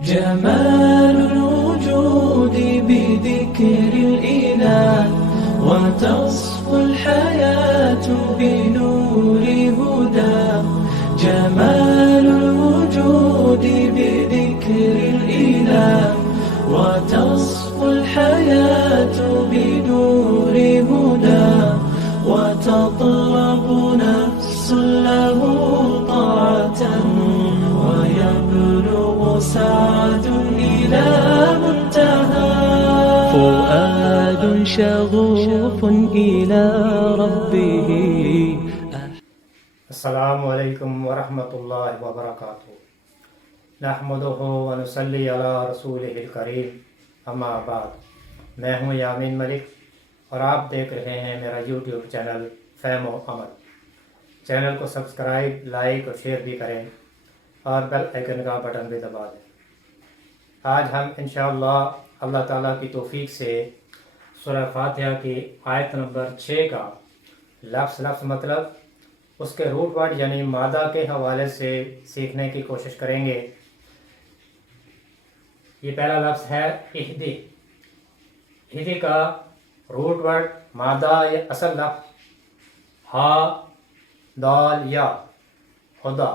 جمال الوجود بذكر الإله وتصفو الحياة بنور هدى. جمال الوجود بذكر الإله وتصفو الحياة بنور هدى. وتطلب نفس له طاعة ويبلغ سعد إلى منتهى. فؤاد شغوف إلى ربه. السلام علیکم ورحمۃ اللہ وبرکاتہ. نحمدہ ونصلی علی رسولہ الکریم. اما بعد. میں ہوں یامین ملک اور آپ دیکھ رہے ہیں میرا یوٹیوب چینل فہم و عمل. چینل کو سبسکرائب، لائک اور شیئر بھی کریں اور بیل آئیکن کا بٹن بھی دبا دیں. آج ہم انشاءاللہ اللہ تعالیٰ کی توفیق سے سورہ فاتحہ کی آیت نمبر 6 کا لفظ مطلب اس کے روٹ ورڈ یعنی مادہ کے حوالے سے سیکھنے کی کوشش کریں گے. یہ پہلا لفظ ہے اہدی. اہدی کا روٹ ورڈ مادہ یا اصل لفظ ہا دال یا خدا.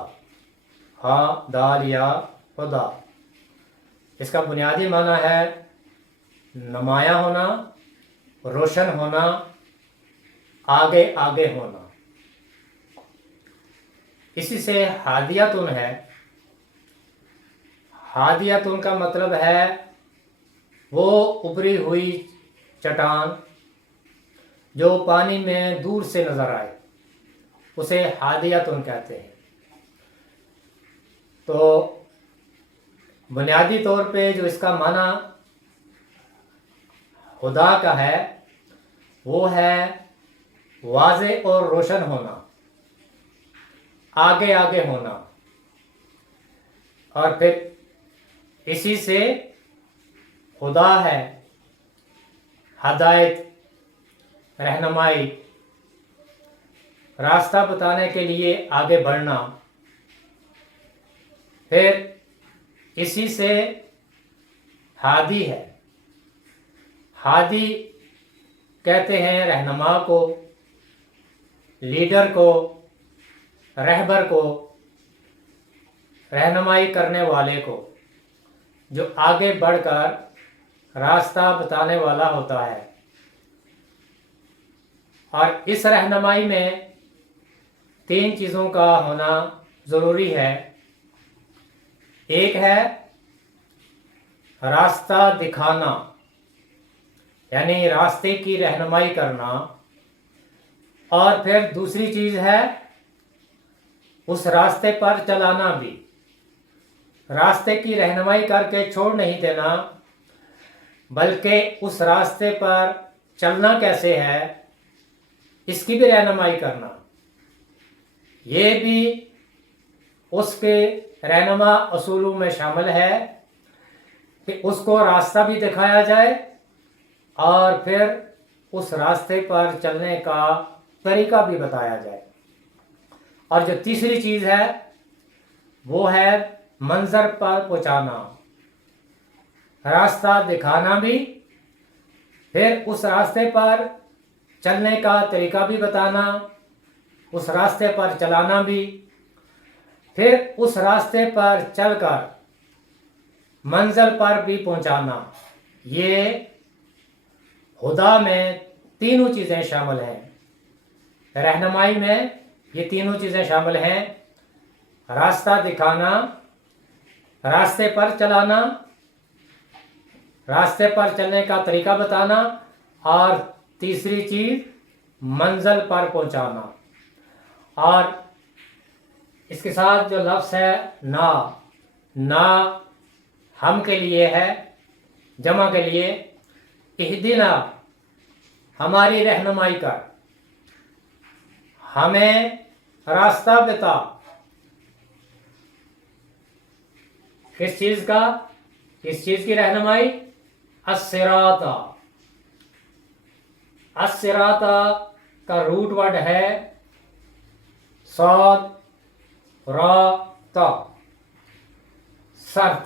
ہا دال یا خدا. اس کا بنیادی معنی ہے نمایاں ہونا، روشن ہونا، آگے آگے ہونا. اسی سے ہادیاتن ہے. ہادیاتن کا مطلب ہے وہ ابری ہوئی چٹان جو پانی میں دور سے نظر آئے، اسے ہادیاتن کہتے ہیں. تو بنیادی طور پہ جو اس کا معنی خدا کا ہے وہ ہے واضح اور روشن ہونا، آگے آگے ہونا. اور پھر اسی سے خدا ہے ہدایت، رہنمائی، راستہ بتانے کے لیے آگے بڑھنا. پھر اسی سے ہادی ہے. ہادی کہتے ہیں رہنما کو، لیڈر کو، رہبر کو، رہنمائی کرنے والے کو، جو آگے بڑھ کر راستہ بتانے والا ہوتا ہے. اور اس رہنمائی میں 3 چیزوں کا ہونا ضروری ہے. ایک ہے راستہ دکھانا، یعنی راستے کی رہنمائی کرنا. اور پھر دوسری چیز ہے اس راستے پر چلانا بھی. راستے کی رہنمائی کر کے چھوڑ نہیں دینا، بلکہ اس راستے پر چلنا کیسے ہے اس کی بھی رہنمائی کرنا. یہ بھی اس کے رہنما اصولوں میں شامل ہے کہ اس کو راستہ بھی دکھایا جائے اور پھر اس راستے پر چلنے کا طریقہ بھی بتایا جائے. اور جو تیسری چیز ہے وہ ہے منظر پر پہنچانا. راستہ دکھانا بھی، پھر اس راستے پر چلنے کا طریقہ بھی بتانا، اس راستے پر چلانا بھی، پھر اس راستے پر چل کر منزل پر بھی پہنچانا. یہ خدا میں تینوں چیزیں شامل ہیں. رہنمائی میں یہ تینوں چیزیں شامل ہیں: راستہ دکھانا، راستے پر چلانا، راستے پر چلنے کا طریقہ بتانا، اور تیسری چیز منزل پر پہنچانا. اور اس کے ساتھ جو لفظ ہے نا ہم کے لیے ہے، جمع کے لیے. اہدنا ہماری رہنمائی کر، ہمیں راستہ بتا. کس چیز کا؟ کس چیز کی رہنمائی؟ الصراط. الصراط کا روٹ ورڈ ہے صاد را تا، سرد.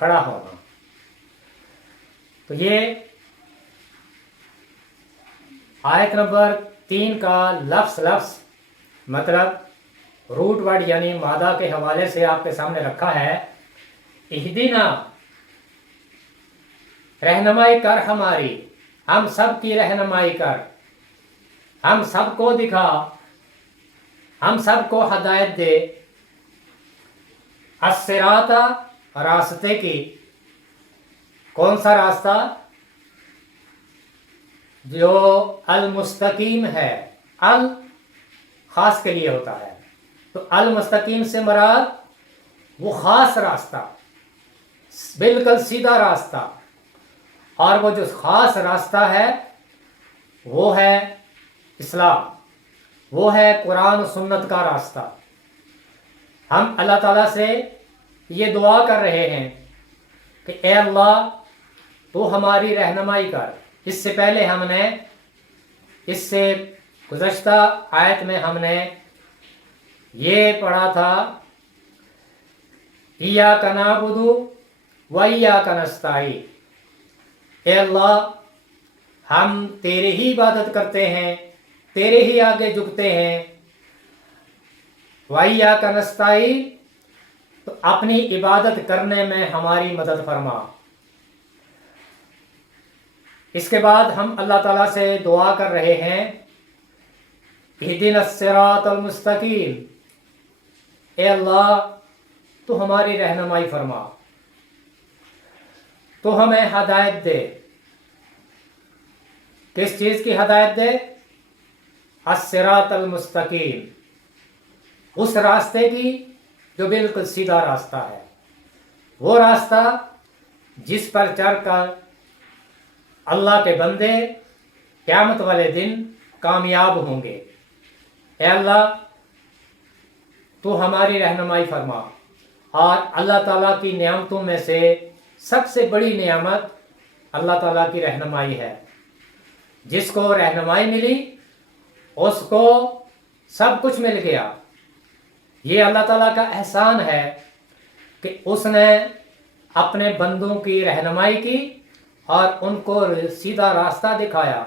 کھڑا ہونا. تو یہ آیت نمبر 3 کا لفظ مطلب روٹ ورڈ یعنی مادہ کے حوالے سے آپ کے سامنے رکھا ہے. اہدنا، رہنمائی کر ہماری، ہم سب کی رہنمائی کر، ہم سب کو دکھا، ہم سب کو ہدایت دے. الصراط، راستے کی. کون سا راستہ؟ جو المستقیم ہے. ال خاص کے لیے ہوتا ہے، تو المستقیم سے مراد وہ خاص راستہ، بالکل سیدھا راستہ. اور وہ جو خاص راستہ ہے وہ ہے اسلام، وہ ہے قرآن و سنت کا راستہ. ہم اللہ تعالیٰ سے یہ دعا کر رہے ہیں کہ اے اللہ تو ہماری رہنمائی کر. اس سے پہلے ہم نے، اس سے گزشتہ آیت میں ہم نے یہ پڑھا تھا ایاک نعبد و ایاک نستعین. اے اللہ ہم تیرے ہی عبادت کرتے ہیں، تیرے ہی آگے جھکتے ہیں. وَإِيَّاكَ نَسْتَعِينُ، تو اپنی عبادت کرنے میں ہماری مدد فرما. اس کے بعد ہم اللہ تعالیٰ سے دعا کر رہے ہیں اہدنا الصراط المستقیم. اے اللہ تو ہماری رہنمائی فرما، تو ہمیں ہدایت دے. کس چیز کی ہدایت دے؟ الصراط المستقیم، اس راستے کی جو بالکل سیدھا راستہ ہے، وہ راستہ جس پر چل کر اللہ کے بندے قیامت والے دن کامیاب ہوں گے. اے اللہ تو ہماری رہنمائی فرما. اور اللہ تعالیٰ کی نعمتوں میں سے سب سے بڑی نعمت اللہ تعالیٰ کی رہنمائی ہے. جس کو رہنمائی ملی اس کو سب کچھ مل گیا. یہ اللہ تعالیٰ کا احسان ہے کہ اس نے اپنے بندوں کی رہنمائی کی اور ان کو سیدھا راستہ دکھایا.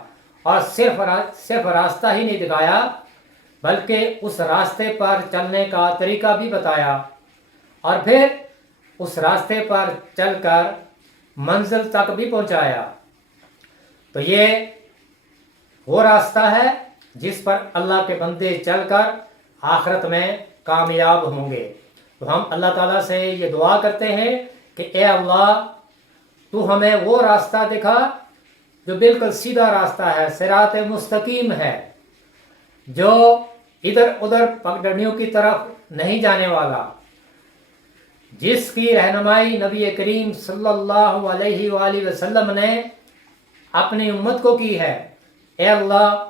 اور صرف راستہ ہی نہیں دکھایا بلکہ اس راستے پر چلنے کا طریقہ بھی بتایا، اور پھر اس راستے پر چل کر منزل تک بھی پہنچایا. تو یہ وہ راستہ ہے جس پر اللہ کے بندے چل کر آخرت میں کامیاب ہوں گے. تو ہم اللہ تعالیٰ سے یہ دعا کرتے ہیں کہ اے اللہ تو ہمیں وہ راستہ دکھا جو بالکل سیدھا راستہ ہے، صراط مستقیم ہے، جو ادھر ادھر پگڈنڈیوں کی طرف نہیں جانے والا، جس کی رہنمائی نبی کریم صلی اللہ علیہ وآلہ وسلم نے اپنی امت کو کی ہے. اے اللہ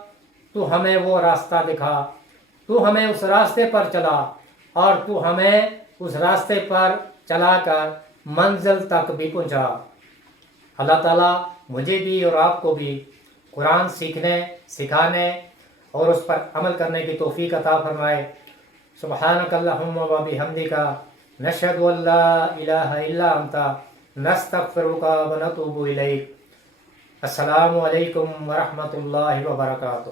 تو ہمیں وہ راستہ دکھا، تو ہمیں اس راستے پر چلا، اور تو ہمیں اس راستے پر چلا کر منزل تک بھی پہنچا. اللہ تعالیٰ مجھے بھی اور آپ کو بھی قرآن سیکھنے، سکھانے اور اس پر عمل کرنے کی توفیق عطا فرمائے. سبحانک اللہم و بحمدک، نشہد ان لا الہ الا انت، نستغفرک و نتوب الیک. السلام علیکم ورحمۃ اللہ وبرکاتہ.